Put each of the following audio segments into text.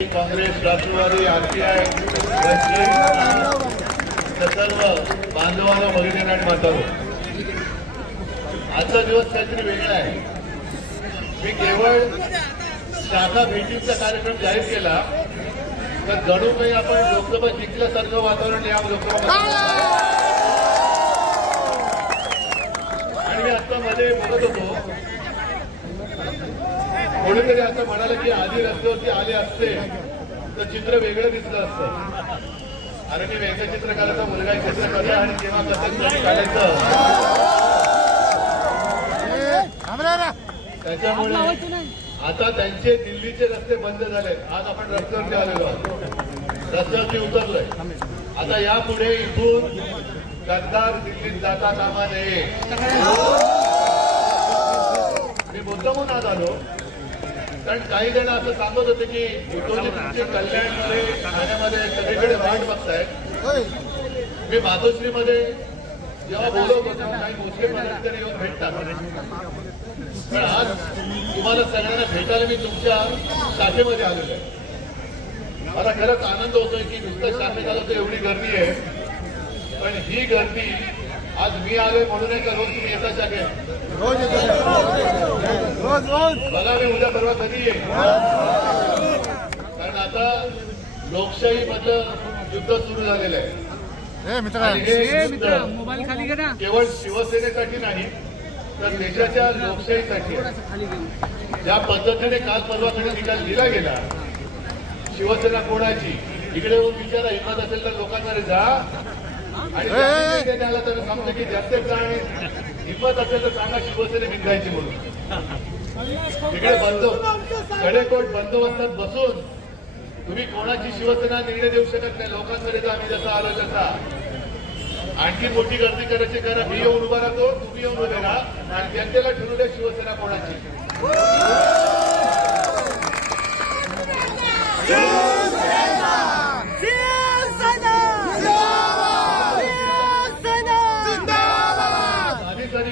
Congress Rashtrawadi RPI सर्व बांधवांना भगिनी आणि म्हातारो. आजचा दिवस काहीतरी वेगळा आहे. मी केवळ शाखा भेटीचा कार्यक्रम जाहीर केला तर जणू काही आपण लोकसभा जिंकल्यासारखं वातावरण या लोकसभा आणि मी आता मध्ये बोलत होतो असं म्हणाले की आधी रस्त्यावरती आले असते तर चित्र वेगळं दिसलं असतं. अरे मी व्यंगचित्रकाराचा मुलगा आहे, चित्रकला आणि जेव्हा कसं काढायचं. त्याच्यामुळे आता त्यांचे दिल्लीचे रस्ते बंद झाले. आज आपण रस्त्यावरती आलेलो आहोत. रस्त्यावरती उतरलोय. आता यापुढे इथून गद्दार दिल्लीत जाता कामा नये. मी मुद्दामून आज आलो. कारण काही जण असं सांगत होते की उद्योजकांचे कल्याणमध्ये ठाण्यामध्ये सगळीकडे वाट बघतायत. मी मातोश्रीमध्ये जेव्हा बोलत होतो तेव्हा काही मुस्लिम पदाधिकारी येऊन भेटतात. पण आज तुम्हाला सगळ्यांना भेटायला मी तुमच्या शाखेमध्ये आलेलो आहे. मला खरंच आनंद होतोय की नुसतं शाखेत आलो तर एवढी गर्दी आहे. पण ही गर्दी आज मी आलोय म्हणून आहे का रोज तुम्ही येता शाखेत. रोज येतो. बघा मी उद्या परवा कधी येईल. कारण आता लोकशाही मधलं युद्ध सुरू झालेलं आहे. हे मित्र केवळ शिवसेनेसाठी नाही तर देशाच्या लोकशाहीसाठी ज्या पद्धतीने काल परवाकडे निकाल दिला गेला शिवसेना कोणाची? इकडे येऊन विचारा हिंमत असेल तर लोकांकडे जा. आणि आला तर सांगतो की जाणे हिंमत असेल तर सांगा शिवसेने निघायची म्हणून. तिकडे बंद कडेकोट बंदोबस्तात बसून तुम्ही कोणाची शिवसेना निर्णय देऊ शकत नाही? लोकांकडे आम्ही जसा आलो तसा. आणखी मोठी गर्दी करायची करा. मी येऊन उभा राहतो तुम्ही येऊन उभे राहा. आणि जनतेला ठरवू द्या शिवसेना कोणाची.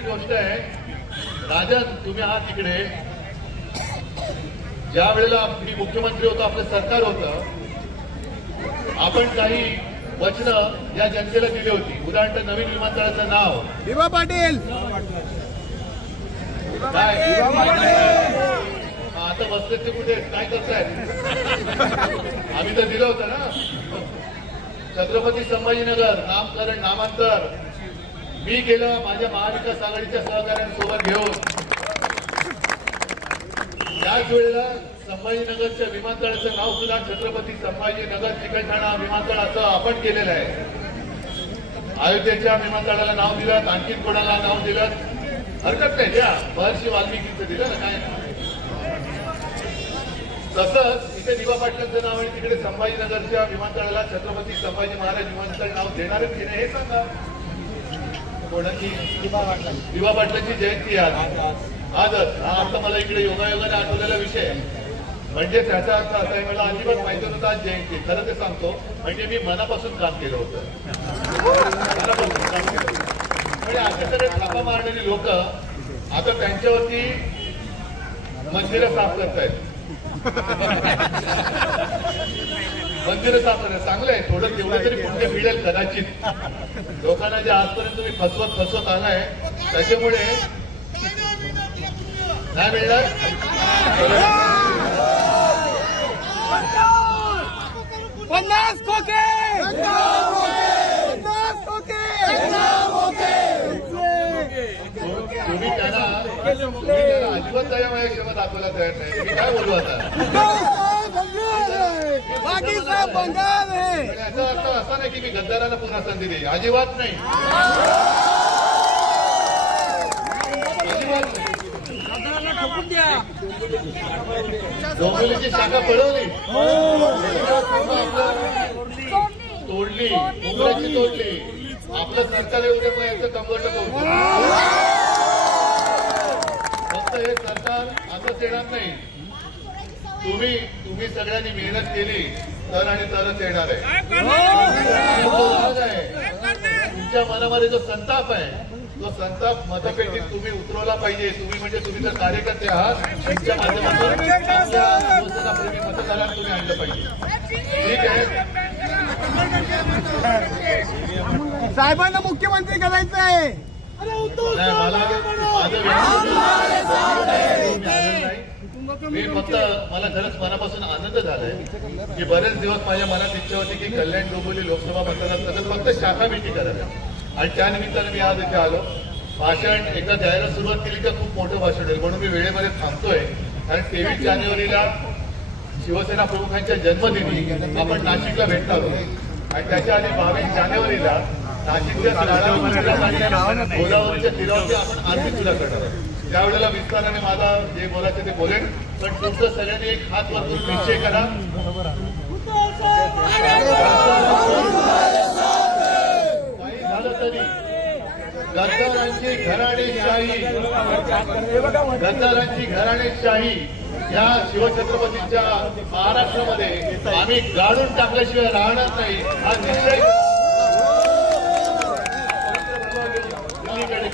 गोष्ट आहे राजन तुम्ही आहात तिकडे ज्या वेळेला मी मुख्यमंत्री होतो आपलं सरकार होतं आपण काही वचनं या जनतेला दिली होती. उदाहरण नवीन विमानतळाचं नाव. दिवा पाटील! काय? आता बसले ते कुठे? काय करतायत आम्ही तर दिलं होतं ना. छत्रपती संभाजीनगर नामकरण नामांतर. मी केलं माझ्या महाविकास आघाडीच्या सहकाऱ्यांसोबत घेऊन. त्याच वेळेला संभाजीनगरच्या विमानतळाचं नाव सुद्धा छत्रपती संभाजीनगर चिकलठाणा विमानतळ असं आपण केलेलं आहे. अयोध्येच्या विमानतळाला नाव दिलं आणखीन कोणाला नाव दिलं? हरकत नाही द्या. महर्षी वाल्मिकीचं दिलं ना काय? तसंच इथे दिवा पाटलांचं नाव आणि तिकडे संभाजीनगरच्या विमानतळाला छत्रपती संभाजी महाराज विमानतळ नाव देणारच की नाही हे सांगा. कोणाची दिवा पाटलांची जयंती आज. आजच. हा आता मला इकडे योगायोगाने आठवलेला विषय. म्हणजे त्याचा अर्थ असा आहे मला अजिबात माहिती नव्हतं आज जयंती. खरं ते सांगतो म्हणजे मी मनापासून काम केलं होतं. म्हणजे असे सगळे थापा मारणारी लोक आता त्यांच्यावरती मंदिरं साफ करतायत. साफ करतायत चांगलं आहे. थोडं तेवढं तरी पुण्य मिळेल कदाचित. लोकांना जे आजपर्यंत तुम्ही फसवत फसवत आलाय त्याच्यामुळे नाही मिळणार? पन्नास खोके तुम्ही त्यांना अजिबात माझ्या क्षमा दाखवायला तयार नाही. मी काय बोलू आता बाकीचा पंजाब है आणि याचा अर्थ असा नाही की मी गद्दारांना पुन्हा संधी देईल अजिबात नाही। अजिबात नाही। डोंबिवलीची शाखा पळवली तोडली। मुंबईची तोडली। आपलं सरकार उद्या दे मग याचं कंबरलं तोडलं फक्त हे सरकार असंच येणार नाही. तुम्ही तुम्ही सगळ्यांनी मेहनत केली तर आणि तरच येणार आहे. तुमच्या मनामध्ये जो संताप आहे तो संताप मतपेटीत तुम्ही उतरवला पाहिजे. तुम्ही म्हणजे तुम्ही जर कार्यकर्ते आहात. तुमच्या माध्यमातून मतदारांना तुम्ही आणलं पाहिजे. ठीक आहे? साहेबांना मुख्यमंत्री करायचं आहे नाही मला माझं व्यक्तिगत मी आनंद नाही. मी फक्त मला खरंच मनापासून आनंद झालाय की बरेच दिवस माझ्या मनात इच्छा होती की कल्याण डोंबिवली लोकसभा मतदारसंघात फक्त शाखा भेटी कराव्या आणि त्यानिमित्ताने मी आज इथे आलो. भाषण एकदा द्यायला सुरुवात केली का खूप मोठं भाषण होईल. म्हणून मी वेळेमध्ये थांबतोय. कारण तेवीस जानेवारीला शिवसेना प्रमुखांच्या जन्मदिनी आपण नाशिकला भेटणार आहोत आणि त्याच्या आधी बावीस जानेवारीला नाशिकच्या गोदावरीच्या तीरावरती आपण आरती सुद्धा करणार आहोत. त्यावेळेला विस्ताराने माझा जे बोलायचं ते बोलेन. पण तुमचं सगळ्यांनी एक हात वरतून निश्चय करा. काही झालं तरी गद्दारांची घराणेशाही गद्दारांची घराणेशाही या शिवछत्रपतीच्या महाराष्ट्रामध्ये आम्ही गाडून टाकल्याशिवाय राहणार नाही. हा निश्चय